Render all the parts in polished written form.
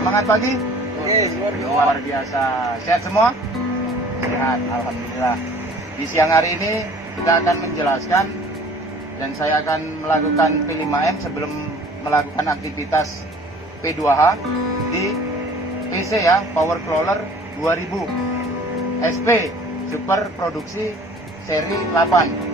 Semangat pagi. Luar biasa. Sehat semua? Sehat, alhamdulillah. Di siang hari ini kita akan menjelaskan dan saya akan melakukan P5M sebelum melakukan aktivitas P2H di PC ya, Power Crawler 2000 SP Super Produksi seri 8.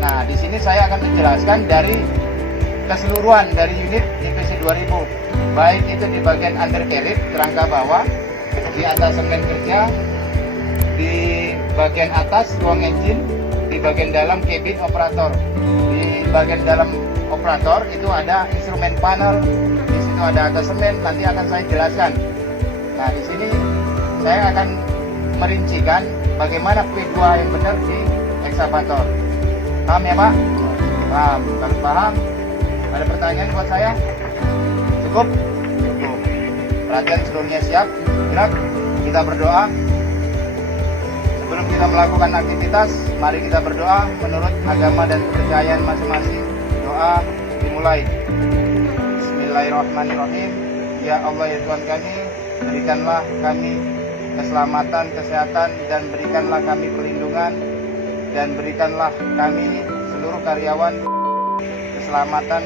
Nah, di sini saya akan menjelaskan dari keseluruhan dari unit IPC 2000, baik itu di bagian undercarriage, kerangka bawah, di atasemen kerja, di bagian atas ruang engine, di bagian dalam cabin operator. Di bagian dalam operator itu ada instrumen panel, di situ ada atasemen, nanti akan saya jelaskan. Nah, di sini saya akan merincikan bagaimana P2 yang benar di ekskavator. Paham ya Pak? Paham. Kalau paham, ada pertanyaan buat saya? Cukup? Cukup. Perhatian seluruhnya siap? Gerak? Kita berdoa. Sebelum kita melakukan aktivitas, mari kita berdoa menurut agama dan kepercayaan masing-masing. Doa dimulai. Bismillahirrahmanirrahim. Ya Allah ya Tuhan kami, berikanlah kami keselamatan, kesehatan, dan berikanlah kami perlindungan, dan berikanlah kami seluruh karyawan keselamatan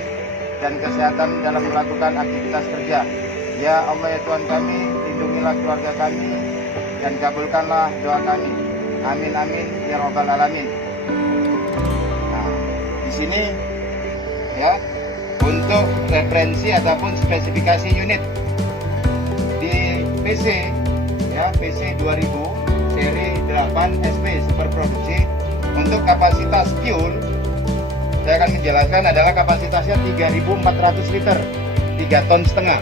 dan kesehatan dalam melakukan aktivitas kerja. Ya Allah ya Tuhan kami, lindungilah keluarga kami dan kabulkanlah doa kami. Amin amin ya robbal alamin. Nah, di sini ya untuk referensi ataupun spesifikasi unit di PC ya, PC 2000 seri 8 SP Super Produksi. Untuk kapasitas fuel, saya akan menjelaskan adalah kapasitasnya 3.400 liter, 3,5 ton.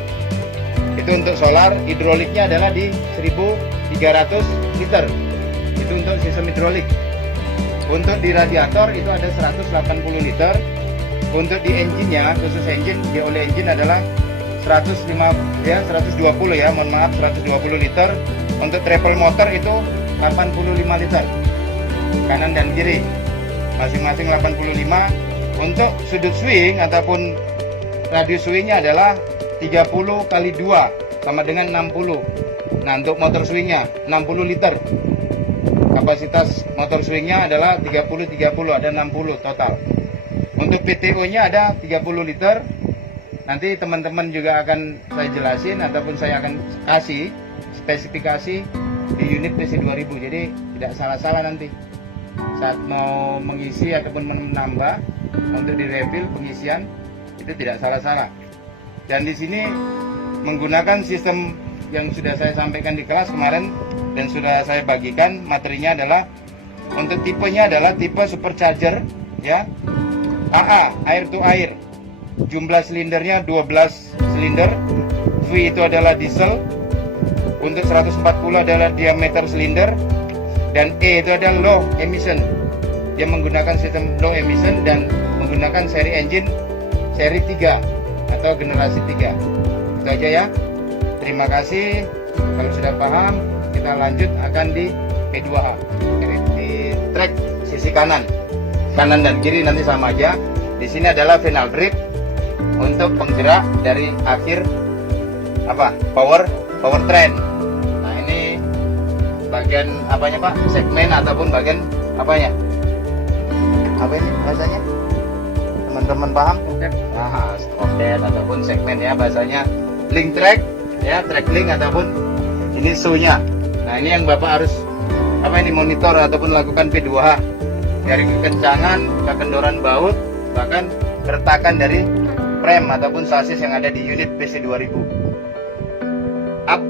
Itu untuk solar, hidroliknya adalah di 1.300 liter. Itu untuk sistem hidrolik. Untuk di radiator itu ada 180 liter. Untuk di engine-nya, khusus engine, di oleh engine adalah 120 ya, mohon maaf 120 liter. Untuk triple motor itu 85 liter. Kanan dan kiri masing-masing 85. Untuk sudut swing ataupun radius swingnya adalah 30 kali 2 sama dengan 60. Nah, untuk motor swingnya 60 liter. Kapasitas motor swingnya adalah 30 ada 60 total. Untuk PTO nya ada 30 liter. Nanti teman-teman juga akan saya jelasin ataupun saya akan kasih spesifikasi di unit PC 2000, jadi tidak salah-salah nanti saat mau mengisi ataupun menambah. Untuk di refill pengisian itu tidak salah-salah. Dan di sini menggunakan sistem yang sudah saya sampaikan di kelas kemarin dan sudah saya bagikan materinya adalah untuk tipenya adalah tipe supercharger ya, AA air to air. Jumlah silindernya 12 silinder. V itu adalah diesel. Untuk 140 adalah diameter silinder. Dan E itu adalah low emission. Dia menggunakan sistem low emission dan menggunakan seri engine seri 3 atau generasi 3. Itu aja ya. Terima kasih. Kalau sudah paham, kita lanjut akan di P2H. Di track sisi kanan. Kanan dan kiri nanti sama aja. Di sini adalah final grip untuk penggerak dari akhir power train. Nah, ini bagian apanya Pak? Segmen ataupun bagian apanya? Apa ini bahasanya? Teman-teman paham? Nah, stroke dead ataupun segmen ya bahasanya. Link track ya, track link ataupun ini show-nya. Nah, ini yang Bapak harus monitor ataupun lakukan P2H. Dari kekencangan, kekendoran baut, bahkan keretakan dari frame ataupun sasis yang ada di unit PC 2000. Up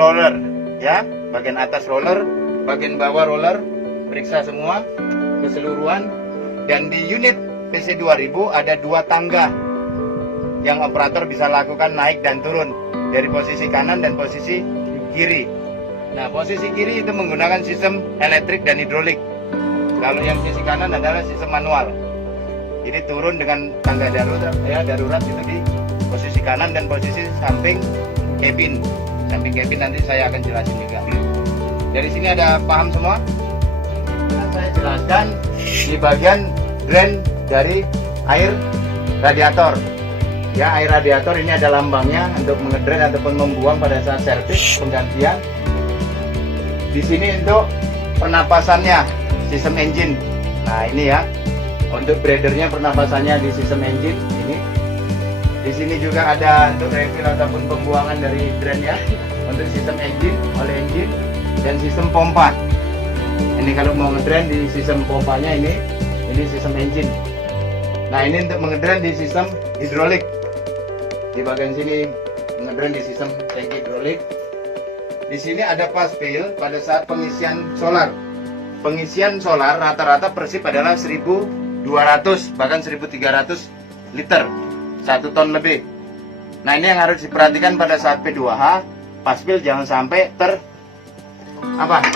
roller ya, bagian atas roller, bagian bawah roller, periksa semua keseluruhan. Dan di unit PC 2000 ada 2 tangga yang operator bisa lakukan naik dan turun dari posisi kanan dan posisi kiri. Nah, posisi kiri itu menggunakan sistem elektrik dan hidrolik. Kalau yang sisi kanan adalah sistem manual. Jadi turun dengan tangga darurat ya, darurat itu di posisi kanan dan posisi samping cabin. Samping cabin nanti saya akan jelasin juga. Dari sini ada paham semua? Saya jelaskan di bagian drain dari air radiator. Ya, air radiator ini ada lambangnya untuk mengedrain ataupun membuang pada saat servis penggantian. Di sini untuk pernapasannya, sistem engine. Nah ini ya, untuk breathernya pernapasannya di sistem engine ini. Di sini juga ada untuk refill ataupun pembuangan dari drainnya untuk sistem engine, oleh engine dan sistem pompa. Ini kalau mau ngedrain di sistem pompanya ini sistem engine. Nah ini untuk mengedrain di sistem hidrolik. Di bagian sini mengedrain di sistem tangki hidrolik. Di sini ada paspil pada saat pengisian solar. Pengisian solar rata-rata Persib adalah 1.200 bahkan 1.300 liter, 1 ton lebih. Nah ini yang harus diperhatikan pada saat P2H, paspil jangan sampai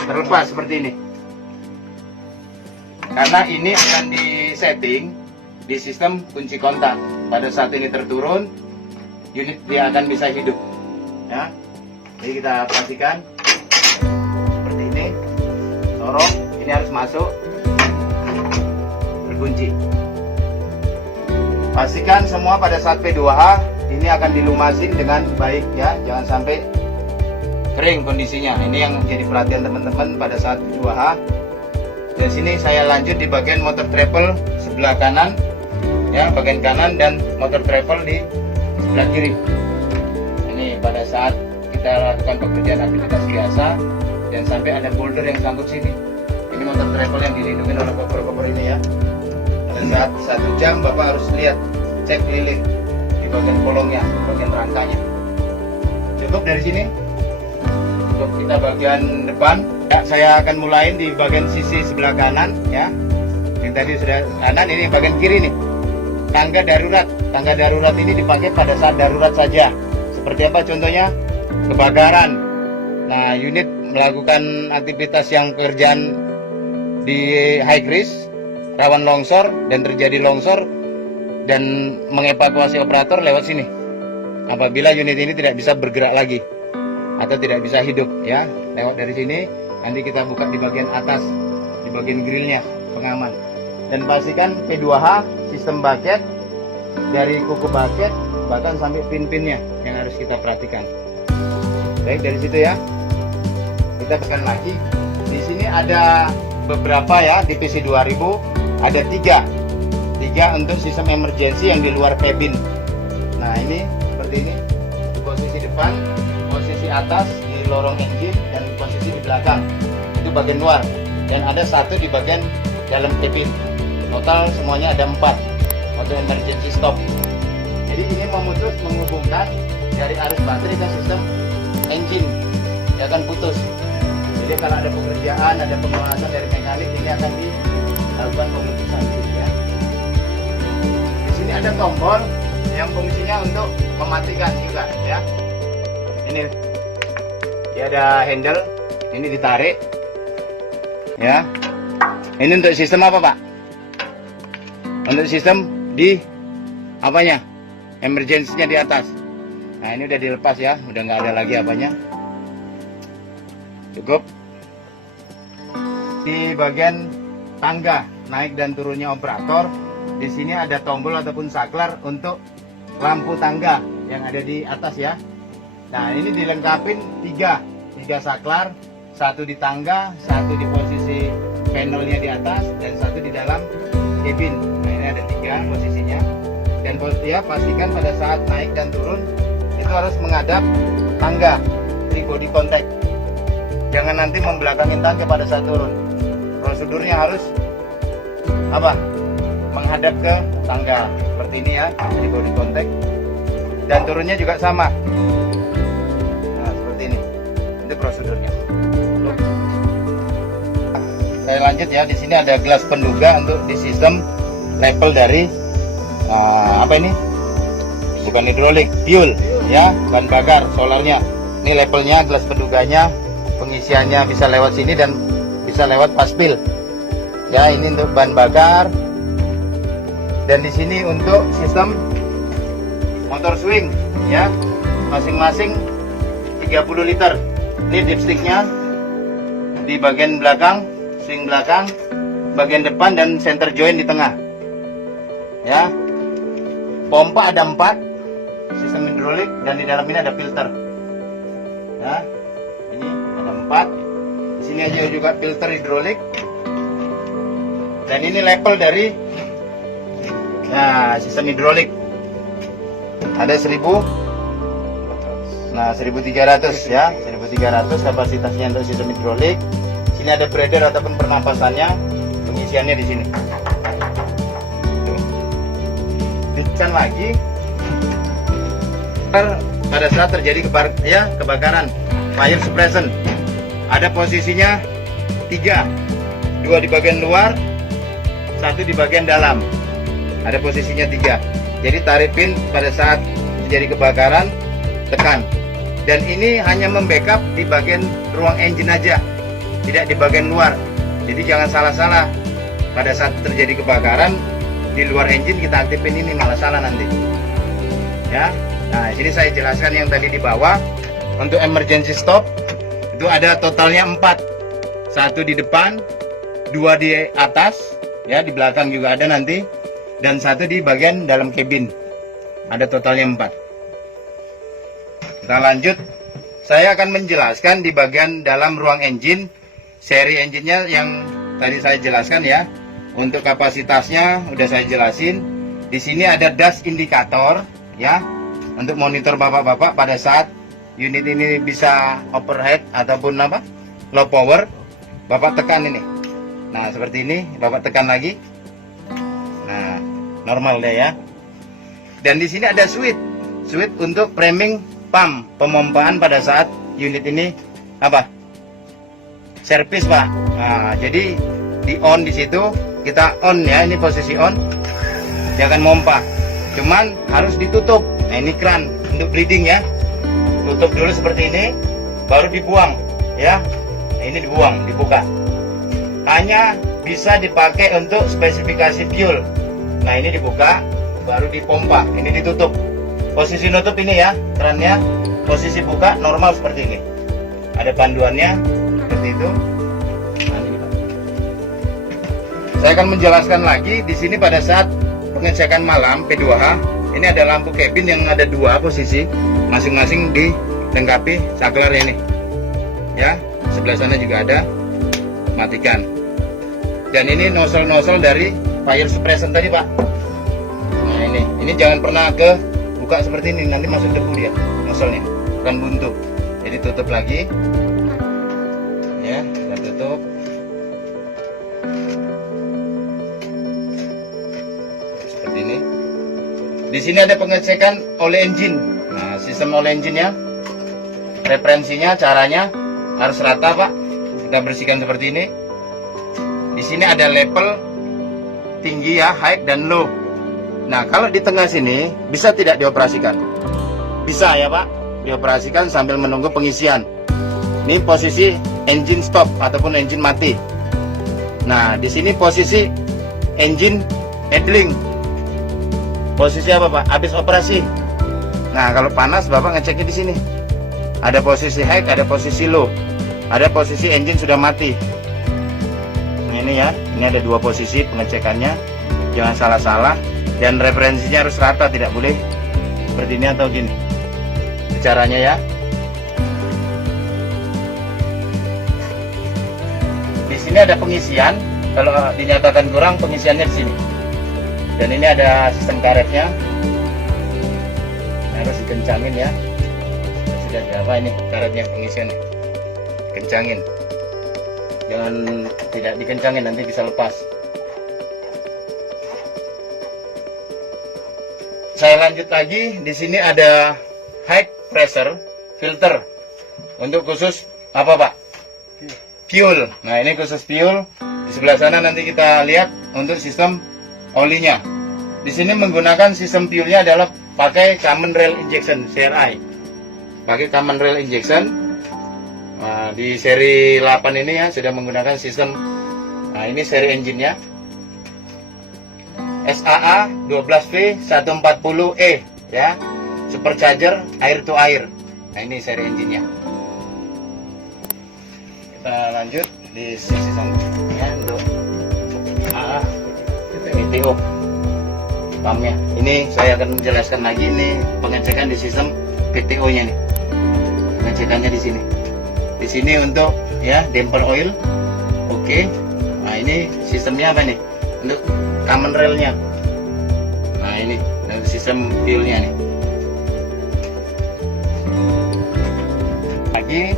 terlepas seperti ini. Karena ini akan disetting di sistem kunci kontak. Pada saat ini terturun, unit dia akan bisa hidup. Ya, jadi kita pastikan seperti ini. Sorong, ini harus masuk, berkunci. Pastikan semua pada saat P2H ini akan dilumasin dengan baik ya, jangan sampai kering kondisinya. Ini yang jadi perhatian teman-teman pada saat P2H. Dari sini saya lanjut di bagian motor travel sebelah kanan ya, bagian kanan, dan motor travel di sebelah kiri. Ini pada saat kita lakukan pekerjaan aktivitas biasa dan sampai ada boulder yang sangkut sini. Ini motor travel yang dilindungi oleh koper-koper ini ya. Pada saat 1 jam Bapak harus lihat, cek keliling di bagian kolongnya, bagian rangkanya. Cukup dari sini. Untuk kita bagian depan ya, saya akan mulai di bagian sisi sebelah kanan ya. Yang tadi sudah kanan, ini bagian kiri nih. Tangga darurat. Tangga darurat ini dipakai pada saat darurat saja. Seperti apa contohnya? Kebakaran. Nah, unit melakukan aktivitas yang pekerjaan di high risk, rawan longsor dan terjadi longsor, dan mengevakuasi operator lewat sini. Apabila unit ini tidak bisa bergerak lagi atau tidak bisa hidup ya, lewat dari sini. Nanti kita buka di bagian atas, di bagian grillnya, pengaman. Dan pastikan P2H sistem bucket, dari kuku bucket bahkan sampai pin-pinnya yang harus kita perhatikan. Baik, dari situ ya. Kita tekan lagi. Di sini ada beberapa ya, di PC 2000 ada 3 untuk sistem emergency yang di luar cabin. Nah ini seperti ini, di posisi depan, posisi atas di lorong engine, dan posisi di belakang itu bagian luar, dan ada 1 di bagian dalam cabin. Total semuanya ada 4 untuk emergency stop. Jadi ini menghubungkan dari arus baterai ke sistem engine, dia akan putus. Jadi kalau ada pekerjaan, ada pengawasan dari mekanik, ini akan dilakukan pemutusan ya. Di sini ada tombol yang fungsinya untuk mematikan juga ya. Ini dia ada handle, ini ditarik ya. Ini untuk sistem apa Pak? Untuk sistem di apanya? Emergency-nya di atas. Nah ini udah dilepas ya, udah nggak ada lagi apanya. Cukup. Di bagian tangga naik dan turunnya operator, di sini ada tombol ataupun saklar untuk lampu tangga yang ada di atas ya. Nah ini dilengkapin 3 saklar, 1 di tangga, 1 di posisi panelnya di atas, dan 1 di dalam cabin. Nah ini ada 3 posisinya. Dan ya, pastikan pada saat naik dan turun itu harus menghadap tangga, di body contact. Jangan nanti membelakangin tangga pada saat turun. Prosedurnya harus menghadap ke tangga seperti ini ya, di body contact. Dan turunnya juga sama. Nah seperti ini, itu prosedurnya. Saya lanjut ya. Di sini ada gelas penduga untuk di sistem level dari ini bukan hidrolik, fuel ya, bahan bakar solarnya. Ini levelnya, gelas penduganya, pengisiannya bisa lewat sini dan bisa lewat paspil ya. Ini untuk bahan bakar. Dan di sini untuk sistem motor swing ya, masing-masing 30 liter. Ini dipsticknya di bagian belakang, swing belakang, bagian depan, dan center joint di tengah. Ya, pompa ada 4, sistem hidrolik, dan di dalam ini ada filter. Ya, ini ada 4. Di sini aja juga filter hidrolik. Dan ini level dari sistem hidrolik. Ada 1000. Nah, 1300 ya, 1300 kapasitasnya untuk sistem hidrolik. Sini ada breather ataupun pernapasannya, pengisiannya di sini. Ditekan lagi, pada saat terjadi kebakaran, fire suppression. Ada posisinya 3, 2 di bagian luar, 1 di bagian dalam. Ada posisinya 3. Jadi tarik pin pada saat terjadi kebakaran, tekan. Dan ini hanya membackup di bagian ruang engine aja, tidak di bagian luar. Jadi jangan salah-salah, pada saat terjadi kebakaran di luar engine kita aktifin ini, malah salah nanti. Ya, nah ini saya jelaskan yang tadi di bawah. Untuk emergency stop itu ada totalnya 4, 1 di depan, 2 di atas, ya di belakang juga ada nanti, dan 1 di bagian dalam cabin. Ada totalnya 4. Kita lanjut, saya akan menjelaskan di bagian dalam ruang engine, seri engine-nya yang tadi saya jelaskan ya. Untuk kapasitasnya udah saya jelasin. Di sini ada dash indikator ya, untuk monitor bapak-bapak pada saat unit ini bisa overheat ataupun low power. Bapak tekan ini. Nah, seperti ini, bapak tekan lagi. Nah, normal deh ya. Dan di sini ada switch untuk priming pump, pemompaan pada saat unit ini servis, Pak. Nah, jadi di on di situ, kita on ya, ini posisi on. Dia akan mompa. Cuman harus ditutup. Nah, ini kran untuk bleeding ya. Tutup dulu seperti ini, baru dibuang ya. Nah, ini dibuka. Hanya bisa dipakai untuk spesifikasi fuel. Nah, ini dibuka, baru dipompa. Ini ditutup. Posisi nutup ini ya, kerannya. Posisi buka normal seperti ini. Ada panduannya seperti itu. Nah, ini, Pak. Saya akan menjelaskan lagi di sini pada saat pengecekan malam P2H. Ini ada lampu cabin yang ada 2 posisi, masing-masing dilengkapi saklar ini. Ya, sebelah sana juga ada. Matikan. Dan ini nozzle dari fire suppression tadi, Pak. Nah, ini jangan pernah buka seperti ini, nanti masuk debu dia nozzle-nya, kan buntu. Jadi tutup lagi ya, kita tutup. Seperti ini. Di sini ada pengecekan oleh engine. Nah, sistem oleh engine nya, referensinya, caranya harus rata, Pak. Kita bersihkan seperti ini. Di sini ada level tinggi ya, high dan low. Nah, kalau di tengah sini bisa tidak dioperasikan? Bisa ya, Pak, dioperasikan sambil menunggu pengisian. Ini posisi engine stop ataupun engine mati. Nah, di sini posisi engine idling. Posisi apa, Pak? Habis operasi. Nah, kalau panas Bapak ngeceknya di sini. Ada posisi high, ada posisi low. Ada posisi engine sudah mati. Nah, ini ya, ini ada 2 posisi pengecekannya. Jangan salah-salah. Dan referensinya harus rata, tidak boleh seperti ini atau gini. Caranya ya. Di sini ada pengisian. Kalau dinyatakan kurang, pengisiannya di sini. Dan ini ada sistem karetnya. Harus dikencangin ya. Sudah apa ini karetnya, pengisiannya. Kencangin. Jangan tidak dikencangin, nanti bisa lepas. Saya lanjut lagi, di sini ada high pressure filter untuk khusus apa, Pak? Fuel. Nah, ini khusus fuel. Di sebelah sana nanti kita lihat untuk sistem olinya. Di sini menggunakan sistem fuelnya adalah pakai common rail injection (CRI). Pakai common rail injection. Nah, di seri 8 ini ya sudah menggunakan sistem. Nah, ini seri engine-nya. SAA 12V140E ya, supercharger air to air. Nah ini seri engine-nya. Kita lanjut di sisi sampingnya untuk PTO pumpnya. Ini saya akan menjelaskan lagi ini pengecekan di sistem PTO-nya nih. Pengecekannya di sini. Di sini untuk ya damper oil. Oke. Nah ini sistemnya apa nih? Untuk common rail-nya. Nah ini untuk sistem fuel-nya nih. Lagi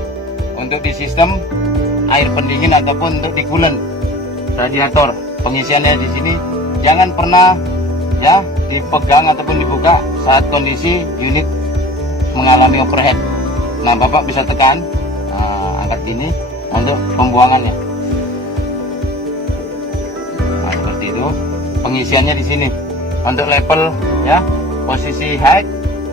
untuk di sistem air pendingin ataupun untuk di coolant radiator, pengisiannya di sini jangan pernah ya dipegang ataupun dibuka saat kondisi unit mengalami overhead. Nah Bapak bisa tekan angkat ini untuk pembuangannya. Nah seperti itu pengisiannya di sini untuk level ya, posisi high,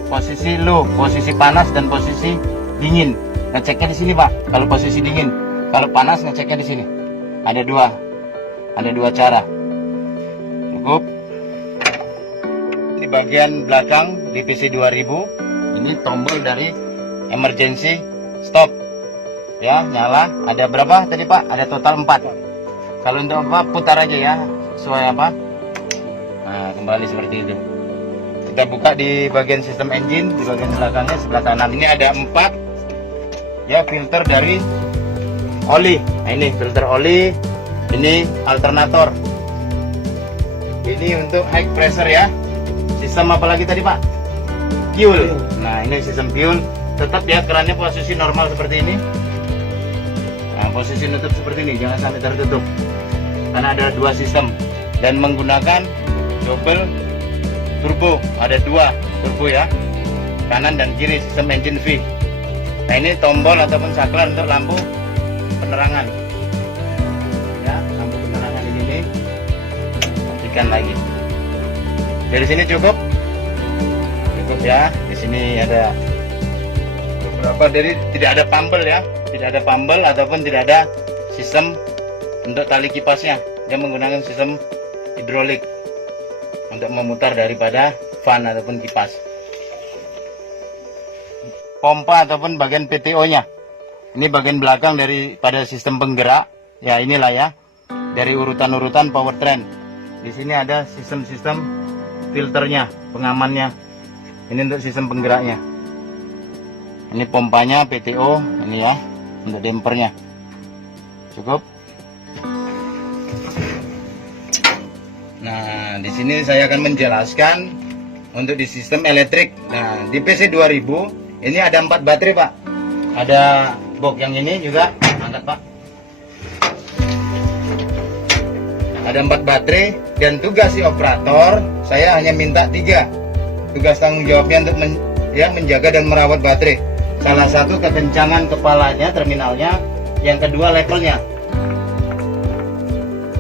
posisi low, posisi panas dan posisi dingin. Ngeceknya di sini Pak. Kalau posisi dingin, kalau panas ngeceknya di sini. Ada dua cara. Cukup. Di bagian belakang di PC 2000 ini tombol dari emergency stop. Ya, nyala. Ada berapa tadi Pak? Ada total 4. Kalau untuk apa putar aja ya, sesuai apa. Nah, kembali seperti itu. Kita buka di bagian sistem engine, di bagian belakangnya sebelah kanan. Ini ada 4 ya filter dari oli. Nah ini filter oli, ini alternator, ini untuk high pressure ya. Sistem apa lagi tadi Pak? Fuel. Nah ini sistem fuel. Tetap ya kerannya posisi normal seperti ini. Nah posisi nutup seperti ini, jangan sampai tertutup karena ada 2 sistem dan menggunakan double turbo. Ada 2 turbo ya, kanan dan kiri sistem engine V. Nah ini tombol ataupun saklar untuk lampu penerangan ya, lampu penerangan ini nih. Matikan lagi. Dari sini cukup ya. Di sini ada beberapa, dari tidak ada pambel ya, tidak ada pambel ataupun tidak ada sistem untuk tali kipasnya. Dia menggunakan sistem hidrolik untuk memutar daripada fan ataupun kipas. Pompa ataupun bagian PTO-nya. Ini bagian belakang daripada sistem penggerak. Ya inilah ya. Dari urutan-urutan powertrain. Di sini ada sistem-sistem filternya, pengamannya. Ini untuk sistem penggeraknya. Ini pompanya PTO, ini ya untuk dampernya. Cukup. Nah, di sini saya akan menjelaskan untuk di sistem elektrik. Nah, di PC 2000 ini ada 4 baterai Pak. Ada box yang ini juga, angkat Pak. Ada 4 baterai dan tugas si operator saya hanya minta 3. Tugas tanggung jawabnya untuk menjaga dan merawat baterai. Salah satu kekencangan kepalanya, terminalnya. Yang kedua levelnya.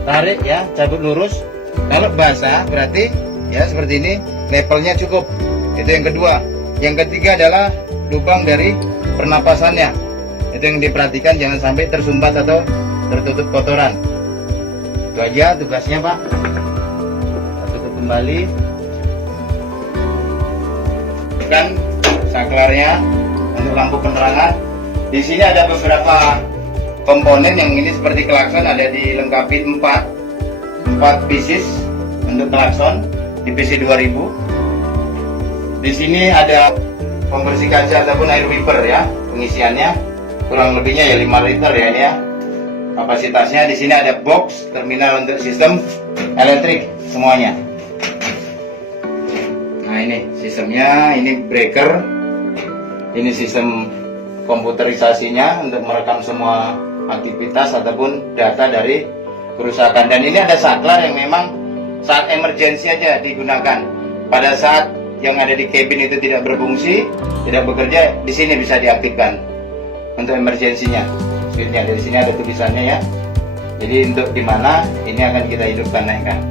Tarik ya, cabut lurus. Kalau basah berarti ya seperti ini, levelnya cukup. Itu yang kedua. Yang ketiga adalah lubang dari pernapasannya. Itu yang diperhatikan, jangan sampai tersumbat atau tertutup kotoran. Itu aja tugasnya Pak. Kita tutup kembali. Kan saklarnya untuk lampu penerangan. Di sini ada beberapa komponen yang ini seperti klakson, ada dilengkapi 4 pieces untuk klakson di PC 2000. Di sini ada pembersih kaca ataupun air wiper ya, pengisiannya kurang lebihnya ya 5 liter ya ini ya. Kapasitasnya di sini ada box terminal untuk sistem elektrik semuanya. Nah ini sistemnya, ini breaker, ini sistem komputerisasinya untuk merekam semua aktivitas ataupun data dari kerusakan. Dan ini ada saklar yang memang saat emergensi aja digunakan. Pada saat yang ada di cabin itu tidak berfungsi, tidak bekerja, di sini bisa diaktifkan untuk emergensinya. Switchnya dari sini ada tulisannya ya. Jadi untuk di mana ini akan kita hidupkan, naikkan.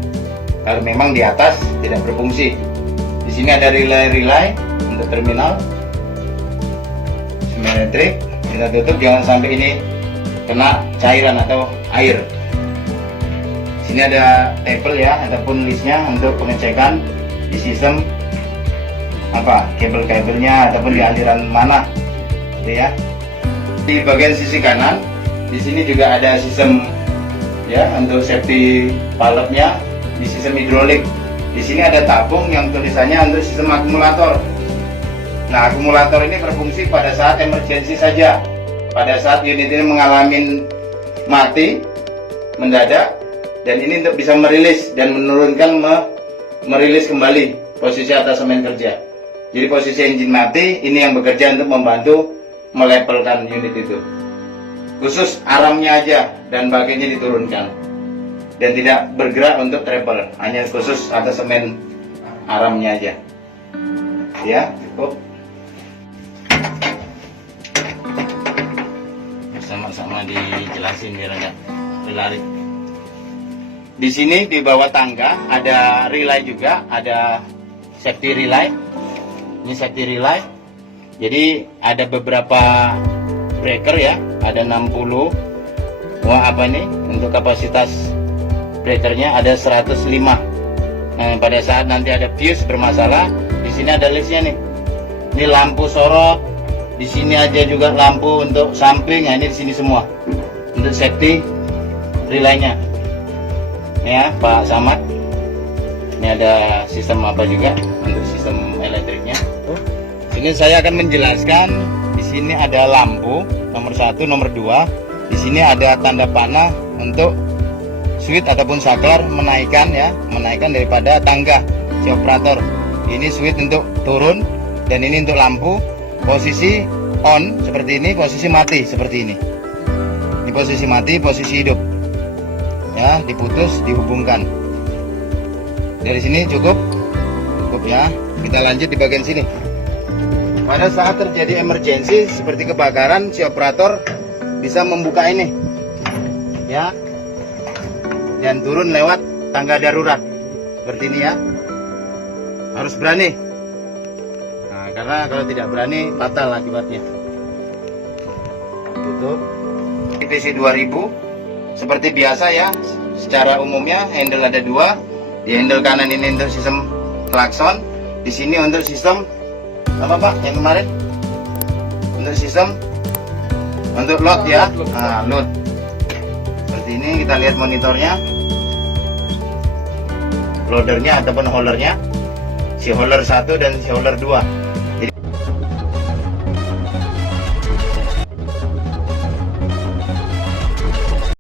Kalau memang di atas tidak berfungsi, di sini ada relay untuk terminal elektrik. Kita tutup, jangan sampai ini kena cairan atau air. Di sini ada tabel ya, ataupun listnya untuk pengecekan di sistem apa kabel-kabelnya ataupun di aliran mana ya. Di bagian sisi kanan, di sini juga ada sistem ya untuk safety valve-nya di sistem hidrolik. Di sini ada tabung yang tulisannya untuk sistem akumulator. Nah, akumulator ini berfungsi pada saat emergensi saja. Pada saat unit ini mengalami mati mendadak, dan ini untuk bisa merilis dan menurunkan merilis kembali posisi atasemen kerja. Jadi posisi engine mati, ini yang bekerja untuk membantu melepelkan unit itu. Khusus aramnya aja dan bagiannya diturunkan dan tidak bergerak untuk treble, hanya khusus atasemen aramnya aja. Ya, cukup. Sama-sama dijelasin biar enggak lari. Di sini di bawah tangga ada relay juga, ada safety relay. Ini safety relay. Jadi ada beberapa breaker ya, ada 60. Wah, apa nih? Untuk kapasitas breakernya ada 105. Nah, pada saat nanti ada fuse bermasalah, di sini ada listnya nih. Ini lampu sorot, di sini aja juga lampu untuk samping. Nah, ini di sini semua untuk safety relaynya. Ya, Pak Samad. Ini ada sistem apa juga untuk sistem elektriknya. Ini saya akan menjelaskan. Di sini ada lampu nomor 1, nomor 2. Di sini ada tanda panah untuk switch ataupun saklar menaikkan ya, menaikkan daripada tangga si operator. Ini switch untuk turun dan ini untuk lampu. Posisi on seperti ini, posisi mati seperti ini. Di posisi mati, posisi hidup. Ya, diputus, dihubungkan. Dari sini cukup ya. Kita lanjut di bagian sini. Pada saat terjadi emergensi seperti kebakaran, si operator bisa membuka ini ya, dan turun lewat tangga darurat seperti ini ya. Harus berani. Nah, karena kalau tidak berani fatal akibatnya. Tutup. TPC 2000 seperti biasa ya. Secara umumnya handle ada 2. Di handle kanan ini untuk sistem klakson, di sini untuk sistem apa Pak yang kemarin? Untuk sistem untuk load ya. Nah, load. Seperti ini kita lihat monitornya. Loadernya ataupun holdernya. Si holder 1 dan si holder 2.